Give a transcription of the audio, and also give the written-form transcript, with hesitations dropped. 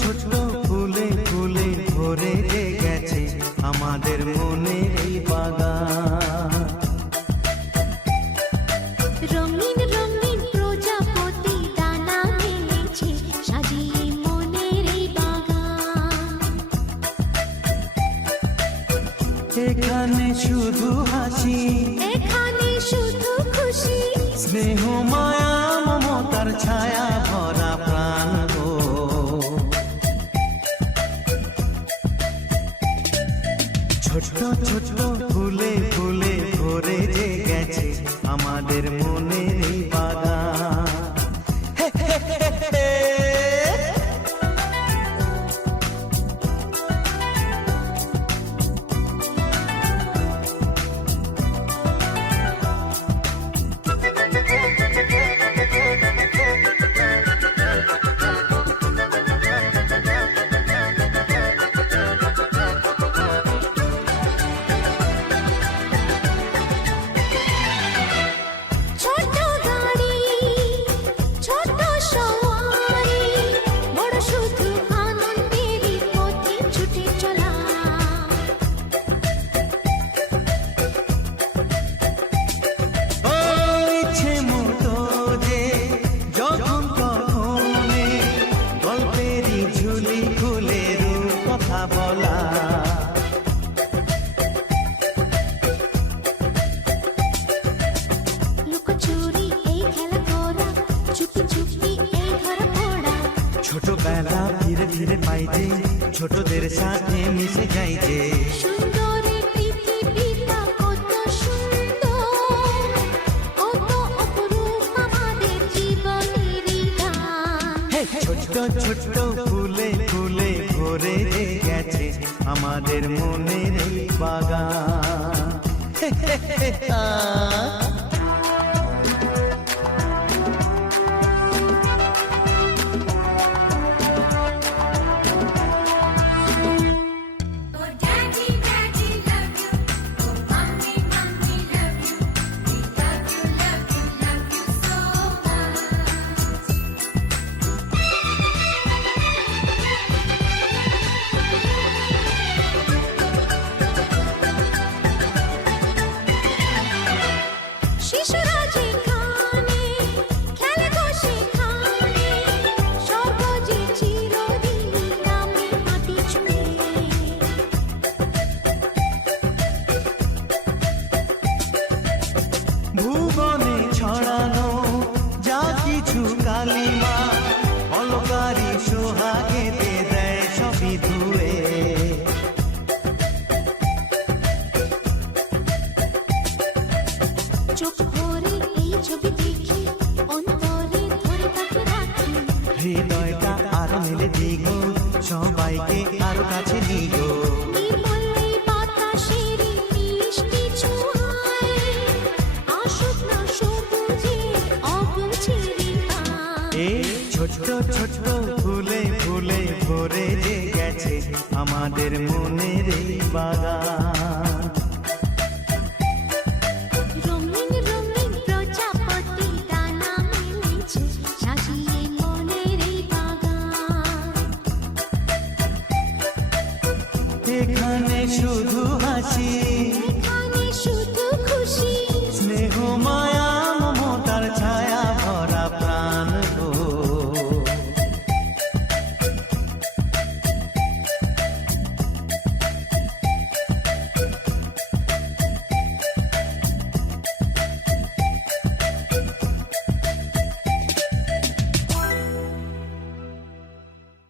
ছোট ফুলে ফুলে ভরে গেছে আমাদের মনের এই বাগান। রঙিন রঙিন প্রজাপতি দানা মেলেছে সাজিয়ে মনের এই বাগান। এখানে শুধু হাসি, এখানে শুধু খুশি, স্নেহ মায়া মমতার ছায়া ভরা প্রাণ গো। ছোট ছোট ফুলে ফুলে ভরে গেছে আমাদের মনের এই বাগান। ছোট গাড়ি ছোট সওয়ারি, বড় শুধু আনন্দেরই পথে ছুটে চলা। ও ইচ্ছে মতো যে যখন তখনে গল্পেরই ঝুলি খুলে রূপ কথা বলা। লুকোচুরি এই খেলা করা, চুপি চুপি এই ধরা পড়া। ছোটবেলা ধীরে ধীরে পাইতে ছোটদের সাথে মিশে যাইতে। সুন্দরের পৃথিবীটা কত সুন্দর, কত অপরূপ আমাদের জীবনেরই গান। ছোট ছোট ফুলে ফুলে ভরে গেছে আমাদের মনের এই বাগান। শিশুরা যেখানে খেলে বসে খানে, স্বর্গ যে চিরদিনই নামে মাটি ছুঁয়ে। ভুবনে ছড়ানো যা কিছু কালিমা অলকারি সোহাগেতে দেয় সবই ধুয়ে। চোখ ভরে এই ছবি দেখি, অন্তরে ধরে তাকে রাখি। হৃদয়টা আর মেলে দিগো, সবাইকে আরো কাছে নিগো। নির্মল এই বাতাসেরই মিষ্টি ছোঁয়ায়, আসুক না সবুজের অগুছিরি গান। এই ছোট ছোট ফুলে ফুলে ভরে গেছে আমাদের মনের এই বাগান।